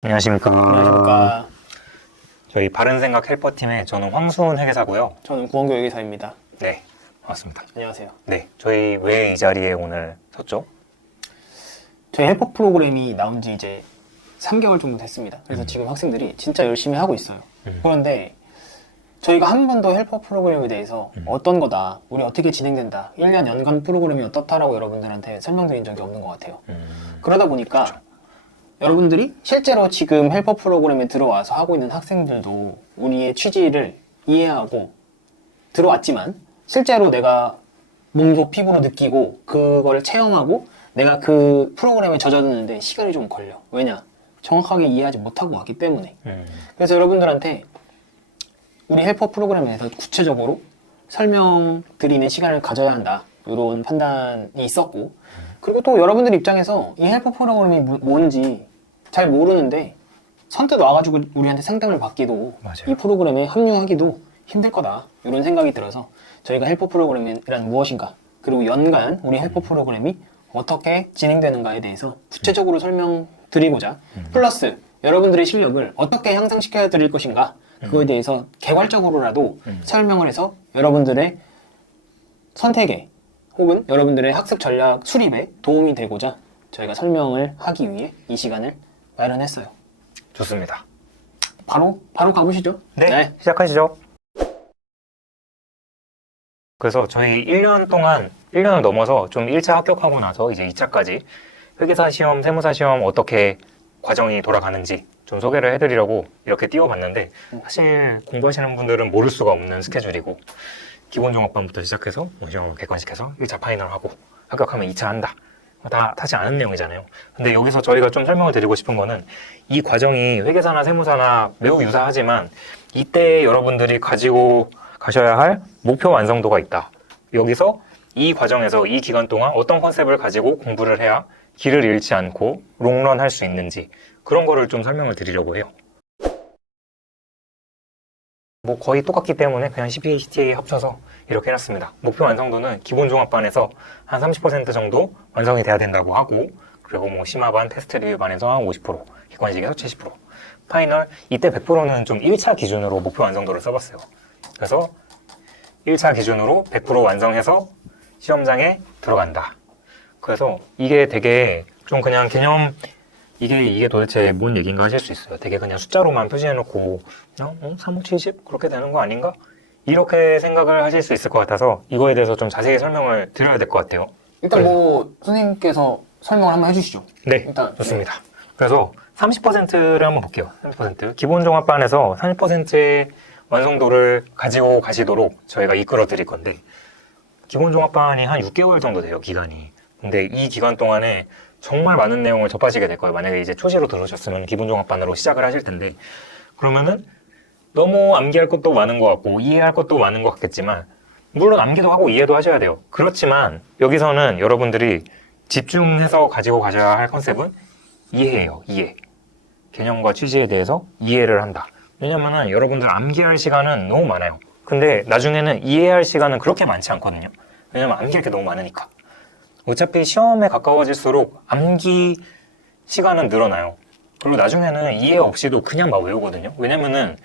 안녕하십니까. 안녕하십니까. 저희 바른생각 헬퍼팀의 저는 황수훈 회계사고요. 저는 구원교 회계사입니다. 네, 반갑습니다. 안녕하세요. 네, 저희 왜 이 자리에 오늘 섰죠? 저희 헬퍼 프로그램이 나온 지 이제 3개월 정도 됐습니다. 그래서 지금 학생들이 진짜 열심히 하고 있어요. 그런데 저희가 한 번도 헬퍼 프로그램에 대해서 어떤 거다, 우리 어떻게 진행된다, 1년 연간 프로그램이 어떻다라고 여러분들한테 설명드린 적이 없는 것 같아요. 그러다 보니까 여러분들이 실제로 지금 헬퍼 프로그램에 들어와서 하고 있는 학생들도 우리의 취지를 이해하고 들어왔지만 실제로 내가 몸소 피부로 느끼고 그걸 체험하고 내가 그 프로그램에 젖어드는데 시간이 좀 걸려. 왜냐? 정확하게 이해하지 못하고 왔기 때문에. 그래서 여러분들한테 우리 헬퍼 프로그램에 대해서 구체적으로 설명드리는 시간을 가져야 한다. 이런 판단이 있었고, 그리고 또 여러분들 입장에서 이 헬퍼 프로그램이 뭔지 잘 모르는데 선뜻 와가지고 우리한테 상담을 받기도, 맞아요. 이 프로그램에 합류하기도 힘들 거다, 이런 생각이 들어서 저희가 헬퍼 프로그램이란 무엇인가, 그리고 연간 우리 헬퍼 프로그램이 어떻게 진행되는가에 대해서 구체적으로 설명드리고자, 플러스 여러분들의 실력을 어떻게 향상시켜 드릴 것인가, 그거에 대해서 개괄적으로라도 설명을 해서 여러분들의 선택에 혹은 여러분들의 학습 전략 수립에 도움이 되고자 저희가 설명을 하기 위해 이 시간을 마련했어요. 좋습니다. 바로 가보시죠. 네, 시작하시죠. 그래서 저희 1년 동안, 1년을 넘어서 좀 1차 합격하고 나서 이제 2차까지 회계사 시험, 세무사 시험 어떻게 과정이 돌아가는지 좀 소개를 해드리려고 이렇게 띄워봤는데, 사실 공부하시는 분들은 모를 수가 없는 스케줄이고, 기본 종합반부터 시작해서 시험을 객관식해서 1차 파이널하고 합격하면 2차 한다. 다 타지 않은 내용이잖아요. 근데 여기서 저희가 좀 설명을 드리고 싶은 거는, 이 과정이 회계사나 세무사나 매우 유사하지만 이때 여러분들이 가지고 가셔야 할 목표 완성도가 있다. 여기서 이 과정에서 이 기간 동안 어떤 컨셉을 가지고 공부를 해야 길을 잃지 않고 롱런 할 수 있는지, 그런 거를 좀 설명을 드리려고 해요. 뭐 거의 똑같기 때문에 그냥 CPA, CTA 합쳐서 이렇게 해놨습니다. 목표 완성도는 기본 종합반에서 한 30% 정도 완성이 돼야 된다고 하고, 그리고 뭐 심화반, 테스트 리뷰반에서 한 50%, 객관식에서 70%, 파이널, 이때 100%는 좀 1차 기준으로 목표 완성도를 써봤어요. 그래서 1차 기준으로 100% 완성해서 시험장에 들어간다. 그래서 이게 되게 좀 그냥 개념, 이게 도대체 뭔 얘기인가 하실 수 있어요. 되게 그냥 숫자로만 표시해놓고 그냥 3억 70? 그렇게 되는 거 아닌가? 이렇게 생각을 하실 수 있을 것 같아서 이거에 대해서 좀 자세히 설명을 드려야 될 것 같아요. 일단 뭐 선생님께서 설명을 한번 해주시죠. 네, 일단 좋습니다. 그래서 30%를 한번 볼게요. 30%. 기본 종합반에서 30%의 완성도를 가지고 가시도록 저희가 이끌어 드릴 건데, 기본 종합반이 한 6개월 정도 돼요, 기간이. 근데 이 기간 동안에 정말 많은 내용을 접하시게 될 거예요. 만약에 이제 초시로 들어오셨으면 기본 종합반으로 시작을 하실 텐데, 그러면은 너무 암기할 것도 많은 것 같고 이해할 것도 많은 것 같겠지만, 물론 암기도 하고 이해도 하셔야 돼요. 그렇지만 여기서는 여러분들이 집중해서 가지고 가셔야 할 컨셉은 이해예요. 이해. 개념과 취지에 대해서 이해를 한다. 왜냐면은 여러분들 암기할 시간은 너무 많아요. 근데 나중에는 이해할 시간은 그렇게 많지 않거든요. 왜냐면 암기할 게 너무 많으니까. 어차피 시험에 가까워질수록 암기 시간은 늘어나요. 그리고 나중에는 이해 없이도 그냥 막 외우거든요. 왜냐면은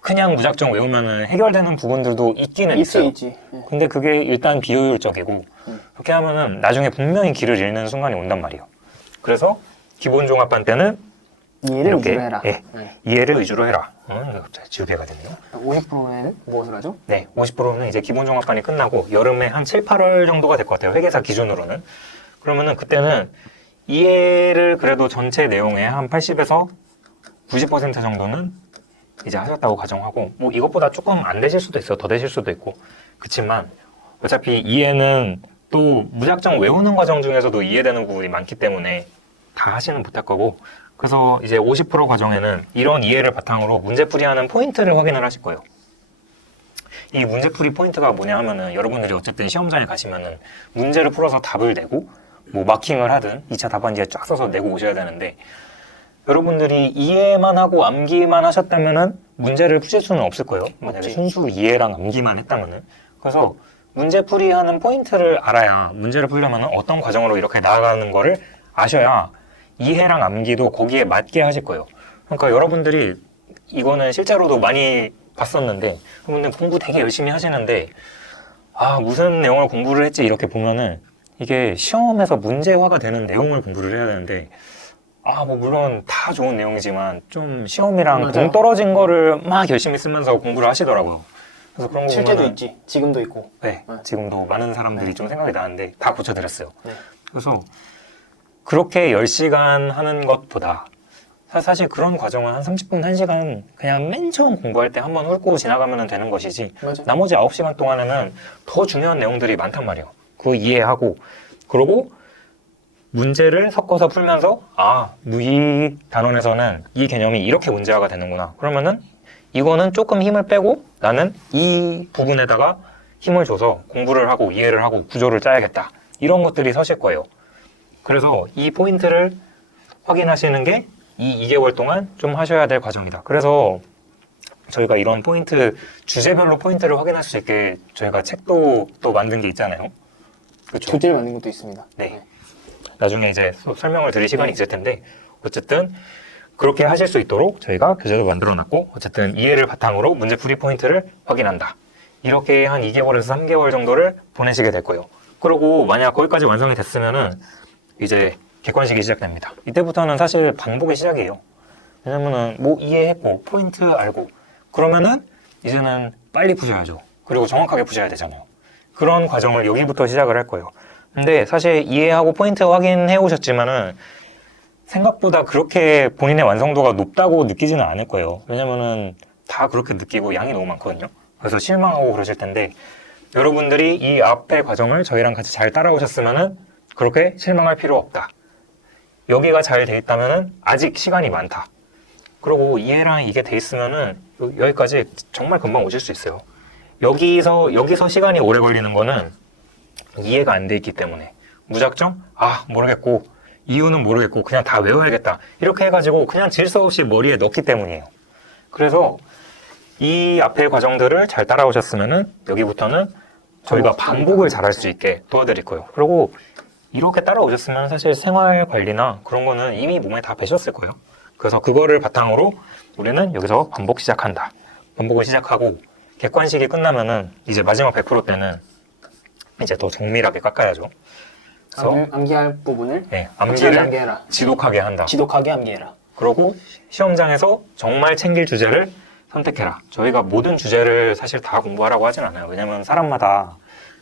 그냥 무작정 외우면은 해결되는 부분들도 있기는 있어요. 있지. 근데 그게 일단 비효율적이고, 그렇게 하면은 나중에 분명히 길을 잃는 순간이 온단 말이에요. 그래서 기본 종합반 때는 이해를 이렇게, 위주로 해라. 예, 이해를 위주로 해라. 갑자기 지우개가 됐네요. 50%는 무엇을 하죠? 네, 50%는 이제 기본 종합반이 끝나고 여름에 한 7, 8월 정도가 될 것 같아요. 회계사 기준으로는. 그러면은 그때는 이해를 그래도 전체 내용의 한 80에서 90% 정도는 이제 하셨다고 가정하고, 뭐 이것보다 조금 안 되실 수도 있어요. 더 되실 수도 있고. 그치만 어차피 이해는 또 무작정 외우는 과정 중에서도 이해되는 부분이 많기 때문에 다 하지는 못할 거고, 그래서 이제 50% 과정에는 이런 이해를 바탕으로 문제풀이하는 포인트를 확인을 하실 거예요. 이 문제풀이 포인트가 뭐냐 하면은, 여러분들이 어쨌든 시험장에 가시면은 문제를 풀어서 답을 내고 뭐 마킹을 하든 2차 답안지에 쫙 써서 내고 오셔야 되는데, 여러분들이 이해만 하고 암기만 하셨다면은 문제를 푸실 수는 없을 거예요. 만약에 순수 이해랑 암기만 했다면은. 그래서 문제풀이하는 포인트를 알아야, 문제를 풀려면은 어떤 과정으로 이렇게 나아가는 거를 아셔야 이해랑 암기도 거기에 맞게 하실 거예요. 그러니까 여러분들이 이거는 실제로도 많이 봤었는데 여러분들 공부 되게 열심히 하시는데 아 무슨 내용을 공부를 했지 이렇게 보면은 이게 시험에서 문제화가 되는 내용을 공부를 해야 되는데 아 뭐 물론 다 좋은 내용이지만 좀 시험이랑 맞아요. 동떨어진 거를 막 열심히 쓰면서 공부를 하시더라고요. 그래서 그런 거 실제도 보면은 있지. 지금도 있고. 네, 네. 지금도 많은 사람들이 네. 좀 생각이 나는데 다 고쳐드렸어요. 네. 그래서 그렇게 10시간 하는 것보다 사실 그런 과정은 한 30분, 1시간 그냥 맨 처음 공부할 때 한번 훑고 지나가면 되는 것이지 맞아. 나머지 9시간 동안에는 더 중요한 내용들이 많단 말이에요. 그거 이해하고 그러고 문제를 섞어서 풀면서 이 단원에서는 이 개념이 이렇게 문제화가 되는구나. 그러면은 이거는 조금 힘을 빼고 나는 이 부분에다가 힘을 줘서 공부를 하고 이해를 하고 구조를 짜야겠다. 이런 것들이 서실 거예요. 그래서 이 포인트를 확인하시는 게 이 2개월 동안 좀 하셔야 될 과정이다. 그래서 저희가 이런 포인트, 주제별로 포인트를 확인할 수 있게 저희가 책도 또 만든 게 있잖아요. 그렇죠? 교재를 만든 것도 있습니다. 네. 나중에 이제 설명을 드릴 시간이 있을 텐데 어쨌든 그렇게 하실 수 있도록 저희가 교재도 만들어 놨고 어쨌든 이해를 바탕으로 문제풀이 포인트를 확인한다. 이렇게 한 2개월에서 3개월 정도를 보내시게 될 거예요. 그리고 만약 거기까지 완성이 됐으면은 이제 객관식이 시작됩니다. 이때부터는 사실 반복의 시작이에요. 왜냐면은 뭐 이해했고 포인트 알고 그러면은 이제는 빨리 푸셔야죠. 그리고 정확하게 푸셔야 되잖아요. 그런 과정을 여기부터 시작을 할 거예요. 근데 사실 이해하고 포인트 확인해 오셨지만은 생각보다 그렇게 본인의 완성도가 높다고 느끼지는 않을 거예요. 왜냐면은 다 그렇게 느끼고 양이 너무 많거든요. 그래서 실망하고 그러실 텐데 여러분들이 이 앞의 과정을 저희랑 같이 잘 따라오셨으면은 그렇게 실망할 필요 없다. 여기가 잘 돼 있다면은 아직 시간이 많다. 그리고 이해랑 이게 돼 있으면은 여기까지 정말 금방 오실 수 있어요. 여기서 시간이 오래 걸리는 거는 이해가 안 돼 있기 때문에 무작정 모르겠고 이유는 모르겠고 그냥 다 외워야겠다 이렇게 해가지고 그냥 질서 없이 머리에 넣기 때문이에요. 그래서 이 앞의 과정들을 잘 따라오셨으면은 여기부터는 저희가 반복을 잘 할 수 있게 도와드릴 거예요. 그리고 이렇게 따라오셨으면 사실 생활 관리나 그런 거는 이미 몸에 다 배셨을 거예요. 그래서 그거를 바탕으로 우리는 여기서 반복 시작한다. 반복을 시작하고 객관식이 끝나면은 이제 마지막 100% 때는 이제 더 정밀하게 깎아야죠. 그래서 암기할 부분을 네, 암기를 암기를 암기해라. 지독하게 한다. 지독하게 암기해라. 그러고 시험장에서 정말 챙길 주제를 선택해라. 저희가 모든 주제를 사실 다 공부하라고 하진 않아요. 왜냐면 사람마다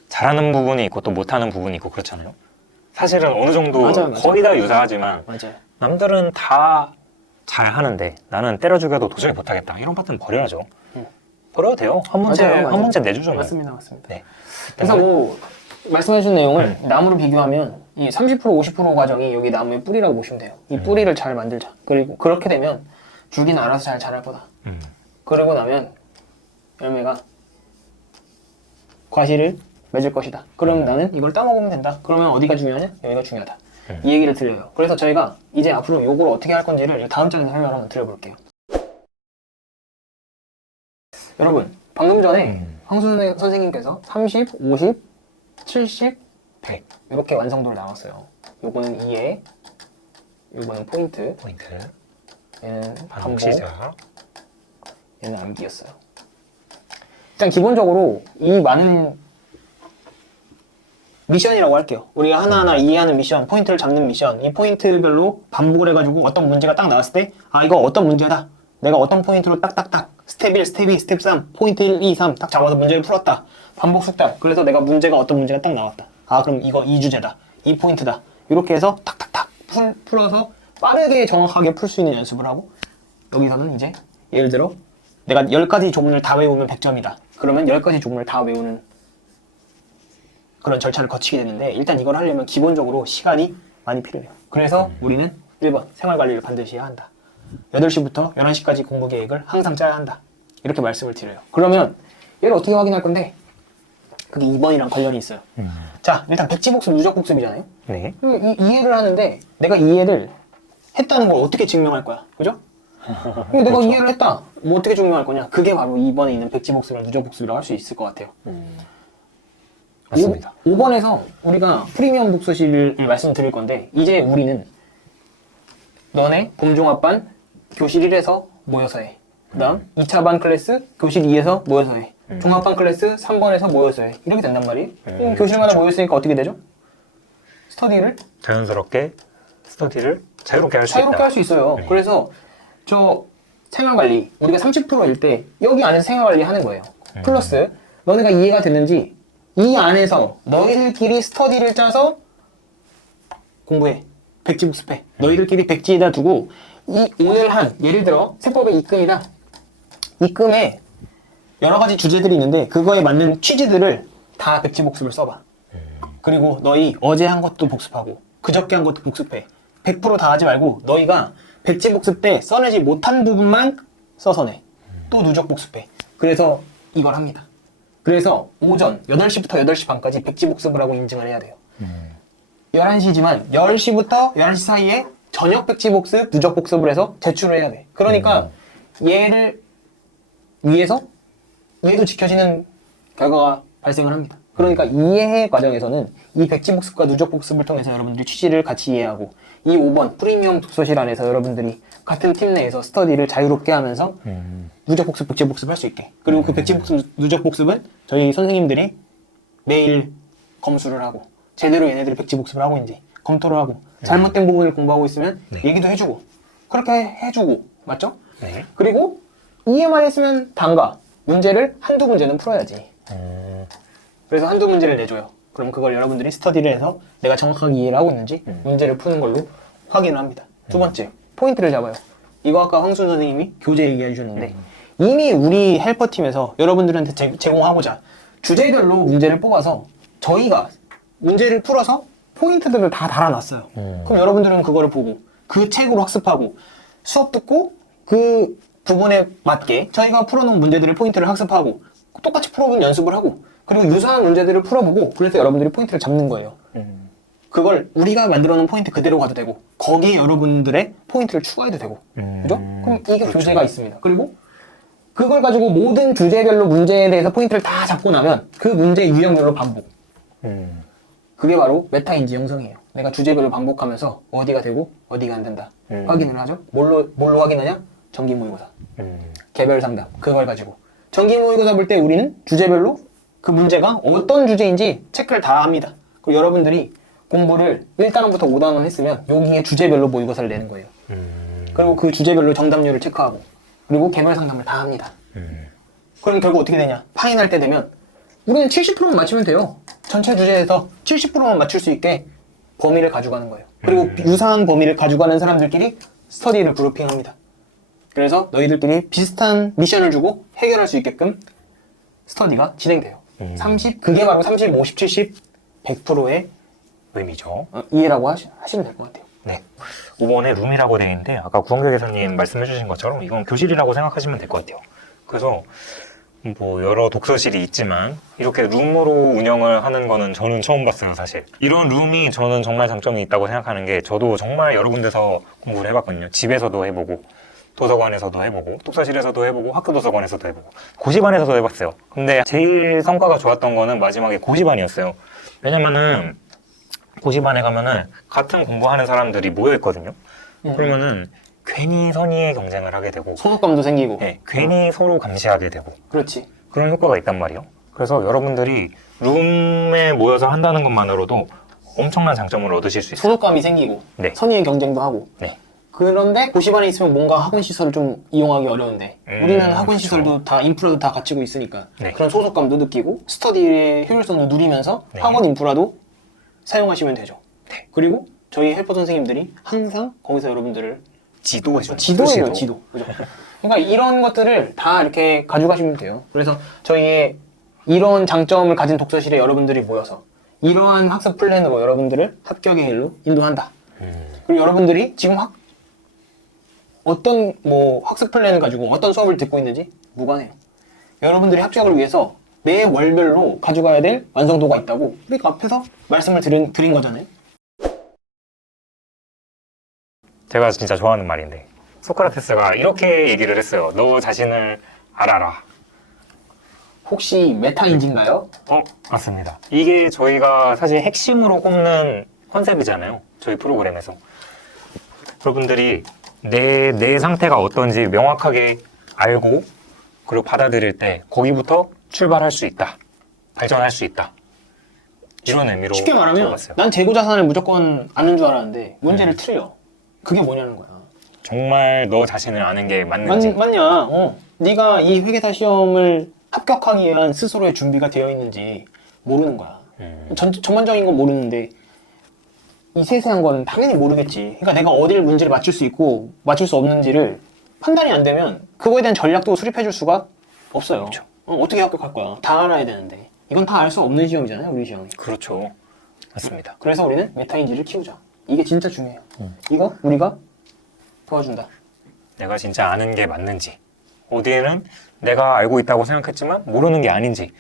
잘하는 부분이 있고 또 못하는 부분이 있고 그렇잖아요. 사실은 어느 정도 맞아요. 거의 다 유사하지만 맞아요. 남들은 다 잘하는데 나는 때려 죽여도 도저히 못하겠다. 이런 파트는 버려야죠. 버려도 돼요. 한 문제 맞아요, 맞아요. 한 문제 내주죠. 뭐. 맞습니다. 맞습니다. 네. 그래서 뭐 말씀해주신 내용을 나무로 비교하면 이 30% 50% 과정이 여기 나무의 뿌리라고 보시면 돼요. 이 뿌리를 잘 만들자. 그리고 그렇게 되면 줄기는 알아서 잘 자랄 거다. 그러고 나면 열매가 과실을 맺을 것이다. 그럼 나는 이걸 따먹으면 된다. 그러면 어디가 중요하냐? 여기가 중요하다. 이 얘기를 들려요. 그래서 저희가 이제 앞으로 요걸 어떻게 할 건지를 다음 장에서 설명을 한번 드려볼게요. 여러분, 방금 전에 황수 선생님께서 30, 50, 70, 100 이렇게 완성도를 나눴어요. 요거는 이해, 요거는 포인트, 얘는 반복, 시작. 얘는 암기였어요. 일단 기본적으로 이 많은 미션이라고 할게요. 우리가 하나하나 이해하는 미션, 포인트를 잡는 미션, 이 포인트별로 반복을 해가지고 어떤 문제가 딱 나왔을 때 이거 어떤 문제다. 내가 어떤 포인트로 딱딱딱 스텝 1, 스텝 2, 스텝 3, 포인트 1, 2, 3 딱 잡아서 문제를 풀었다. 반복 숙달. 그래서 내가 어떤 문제가 딱 나왔다. 그럼 이거 이 주제다. 이 포인트다. 이렇게 해서 탁탁탁 풀어서 빠르게 정확하게 풀 수 있는 연습을 하고 여기서는 이제 예를 들어 내가 10가지 조문을 다 외우면 100점이다. 그러면 10가지 조문을 다 외우는 그런 절차를 거치게 되는데 일단 이걸 하려면 기본적으로 시간이 많이 필요해요. 그래서 우리는 1번 생활관리를 반드시 해야 한다. 8시부터 11시까지 공부 계획을 항상 짜야 한다. 이렇게 말씀을 드려요. 그러면 얘를 어떻게 확인할 건데 그게 2번이랑 관련이 있어요. 자, 일단 백지복습, 누적복습이잖아요. 네. 이해를 하는데 내가 이해를 했다는 걸 어떻게 증명할 거야? 그죠? 내가 그렇죠. 이해를 했다. 뭐 어떻게 증명할 거냐? 그게 바로 2번에 있는 백지복습이랑 누적복습이라고 할 수 있을 것 같아요. 맞습니다. 5번에서 우리가 프리미엄 복수식을 말씀드릴 건데 이제 우리는 너네 봄종합반 교실 1에서 모여서 해. 그 다음 2차 반 클래스 교실 2에서 모여서 해. 종합반 클래스 3번에서 모여서 해. 이렇게 된단 말이에요. 그럼 교실마다 모였으니까 어떻게 되죠? 스터디를 자연스럽게 스터디를 자유롭게 할 수 자유롭게 있다. 할 수 있어요. 그래서 저 생활관리 우리가 30%일 때 여기 안에서 생활관리 하는 거예요. 플러스 너네가 이해가 됐는지 이 안에서 너희들끼리 스터디를 짜서 공부해. 백지 복습해. 너희들끼리 백지에다 두고 이 오늘 한 예를 들어 세법의 입금이다. 입금에 여러 가지 주제들이 있는데 그거에 맞는 취지들을 다 백지 복습을 써봐. 그리고 너희 어제 한 것도 복습하고 그저께 한 것도 복습해. 100%다 하지 말고 너희가 백지 복습 때 써내지 못한 부분만 써서 내. 또 누적 복습해. 그래서 이걸 합니다. 그래서 오전 8시부터 8시 반까지 백지 복습을 하고 인증을 해야 돼요. 11시지만 10시부터 11시 사이에 저녁 백지 복습, 누적 복습을 해서 제출을 해야 돼. 그러니까 얘를 위해서 얘도 지켜지는 결과가 발생을 합니다. 그러니까 이해 과정에서는 이 백지 복습과 누적 복습을 통해서 여러분들이 취지를 같이 이해하고 이 5번 프리미엄 독서실 안에서 여러분들이 같은 팀 내에서 스터디를 자유롭게 하면서 누적 복습, 백지 복습 할 수 있게. 그리고 그 백지 복습, 누적 복습은 저희 선생님들이 매일 검수를 하고 제대로 얘네들이 백지 복습을 하고 있는지 검토를 하고 잘못된 부분을 공부하고 있으면 얘기도 해주고 그렇게 해주고 맞죠? 네. 그리고 이해만 했으면 단가 문제를 한두 문제는 풀어야지. 그래서 한두 문제를 내줘요. 그럼 그걸 여러분들이 스터디를 해서 내가 정확하게 이해를 하고 있는지 문제를 푸는 걸로 확인을 합니다. 두 번째, 포인트를 잡아요. 이거 아까 황순 선생님이 교재 얘기해 주셨는데 이미 우리 헬퍼팀에서 여러분들한테 제공하고자 주제별로 문제를 뽑아서 저희가 문제를 풀어서 포인트들을 다 달아놨어요. 그럼 여러분들은 그거를 보고 그 책으로 학습하고 수업 듣고 그 부분에 맞게 저희가 풀어놓은 문제들을 포인트를 학습하고 똑같이 풀어본 연습을 하고 그리고 유사한 문제들을 풀어보고 그래서 여러분들이 포인트를 잡는 거예요. 그걸 우리가 만들어놓은 포인트 그대로 가도 되고 거기에 여러분들의 포인트를 추가해도 되고 그죠? 그럼 이게 교재가 있습니다. 그리고 그걸 가지고 모든 주제별로 문제에 대해서 포인트를 다 잡고 나면 그 문제 유형별로 반복. 그게 바로 메타인지 형성이에요. 내가 주제별로 반복하면서 어디가 되고 어디가 안 된다 확인을 하죠. 뭘로 확인하냐? 정기 모의고사, 개별 상담 그걸 가지고 정기 모의고사 볼 때 우리는 주제별로 그 문제가 어떤 주제인지 체크를 다 합니다. 그리고 여러분들이 공부를 1단원부터 5단원 했으면 여기에 주제별로 모의고사를 내는 거예요. 그리고 그 주제별로 정답률을 체크하고 그리고 개별 상담을 다 합니다. 그럼 결국 어떻게 되냐? 파인할 때 되면 우리는 70%만 맞추면 돼요. 전체 주제에서 70%만 맞출 수 있게 범위를 가져가는 거예요. 그리고 유사한 범위를 가져가는 사람들끼리 스터디를 그룹핑합니다. 그래서 너희들끼리 비슷한 미션을 주고 해결할 수 있게끔 스터디가 진행돼요. 그게 바로 30, 50, 70, 100%의 의미죠. 이해라고 하시면 될 것 같아요. 네. 5번에 룸이라고 되어 있는데 아까 구원교 교사님 말씀해주신 것처럼 이건 교실이라고 생각하시면 될 것 같아요. 그래서 뭐 여러 독서실이 있지만 이렇게 룸으로 운영을 하는 거는 저는 처음 봤어요, 사실. 이런 룸이 저는 정말 장점이 있다고 생각하는 게 저도 정말 여러 군데서 공부를 해봤거든요. 집에서도 해보고 도서관에서도 해보고 독서실에서도 해보고 학교 도서관에서도 해보고 고시반에서도 해봤어요. 근데 제일 성과가 좋았던 거는 마지막에 고시반이었어요. 왜냐면은 고시반에 가면은 같은 공부하는 사람들이 모여있거든요. 그러면은 괜히 선의의 경쟁을 하게 되고 소속감도 생기고 네, 괜히 서로 감시하게 되고 그렇지. 그런 효과가 있단 말이에요. 그래서 여러분들이 룸에 모여서 한다는 것만으로도 엄청난 장점을 얻으실 수 있어요. 소속감이 생기고 네. 선의의 경쟁도 하고 네. 그런데 고시반에 있으면 뭔가 학원 시설을 좀 이용하기 어려운데 우리는 학원 그렇죠. 시설도 다 인프라도 다 갖추고 있으니까 네. 그런 소속감도 느끼고 스터디의 효율성도 누리면서 네. 학원 인프라도 사용하시면 되죠. 네. 그리고 저희 헬퍼 선생님들이 항상 거기서 여러분들을 지도해줘요. 지도예요, 지도. 그죠? 그러니까 이런 것들을 다 이렇게 가져가시면 돼요. 그래서 저희의 이런 장점을 가진 독서실에 여러분들이 모여서 이러한 학습 플랜으로 여러분들을 합격의 길로 인도한다. 그리고 여러분들이 지금 어떤 학습 플랜을 가지고 어떤 수업을 듣고 있는지 무관해요. 여러분들이 합격을 위해서 매 월별로 가져가야 될 완성도가 있다고 우리가 앞에서 말씀을 드린 거잖아요. 제가 진짜 좋아하는 말인데 소크라테스가 이렇게 얘기를 했어요. 너 자신을 알아라. 혹시 메타인지인가요? 맞습니다. 이게 저희가 사실 핵심으로 꼽는 컨셉이잖아요. 저희 프로그램에서. 여러분들이 내 상태가 어떤지 명확하게 알고 그리고 받아들일 때 거기부터 출발할 수 있다. 발전할 수 있다. 이런 의미로 쉽게 말하면 적어봤어요. 난 재고 자산을 무조건 아는 줄 알았는데 문제를 틀려. 그게 뭐냐는 거야. 정말 너 자신을 아는 게 맞는지. 맞냐? 네가 이 회계사 시험을 합격하기 위한 스스로의 준비가 되어 있는지 모르는 거야. 전반적인 건 모르는데 이 세세한 거는 당연히 모르겠지. 그러니까 내가 어딜 문제를 맞출 수 있고 맞출 수 없는지를 판단이 안 되면 그거에 대한 전략도 수립해 줄 수가 없어요. 그렇죠. 어떻게 합격할 거야? 다 알아야 되는데. 이건 다 알 수 없는 시험이잖아요, 우리 시험이. 그렇죠. 맞습니다. 그래서 우리는 메타인지를 키우자. 이게 진짜 중요해요. 이거 우리가 도와준다. 내가 진짜 아는 게 맞는지, 어디에는 내가 알고 있다고 생각했지만 모르는 게 아닌지,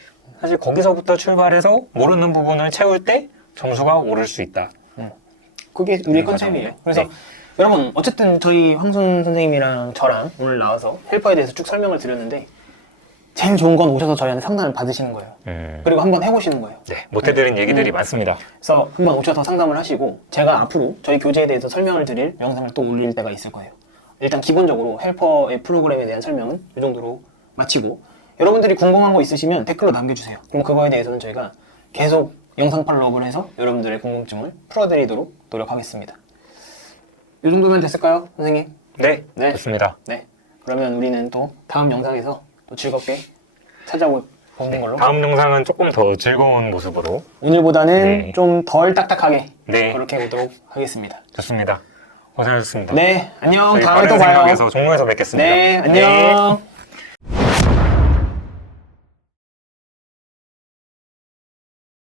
사실 거기서부터 출발해서 모르는 부분을 채울 때 점수가 오를 수 있다. 그게 우리 맞아요. 컨셉이에요. 그래서 네. 여러분 어쨌든 저희 황순 선생님이랑 저랑 오늘 나와서 헬퍼에 대해서 쭉 설명을 드렸는데 제일 좋은 건 오셔서 저희한테 상담을 받으시는 거예요. 그리고 한번 해보시는 거예요. 네, 못해드린 얘기들이 많습니다. 그래서 한번 오셔서 상담을 하시고 제가 앞으로 저희 교재에 대해서 설명을 드릴 영상을 또 올릴 때가 있을 거예요. 일단 기본적으로 헬퍼의 프로그램에 대한 설명은 이 정도로 마치고 여러분들이 궁금한 거 있으시면 댓글로 남겨주세요. 그럼 그거에 대해서는 저희가 계속 영상 팔로우를 해서 여러분들의 궁금증을 풀어드리도록 노력하겠습니다. 이 정도면 됐을까요, 선생님? 네, 네. 좋습니다. 네. 그러면 우리는 또 다음 영상에서 또 즐겁게 찾아보는 걸로. 다음 영상은 조금 더 즐거운 모습으로. 오늘보다는 네. 좀 덜 딱딱하게 네. 그렇게 해보도록 하겠습니다. 좋습니다. 고생하셨습니다. 네, 안녕. 저희 다음에 또 바른 봐요. 생각에서 종로에서 뵙겠습니다. 네, 안녕.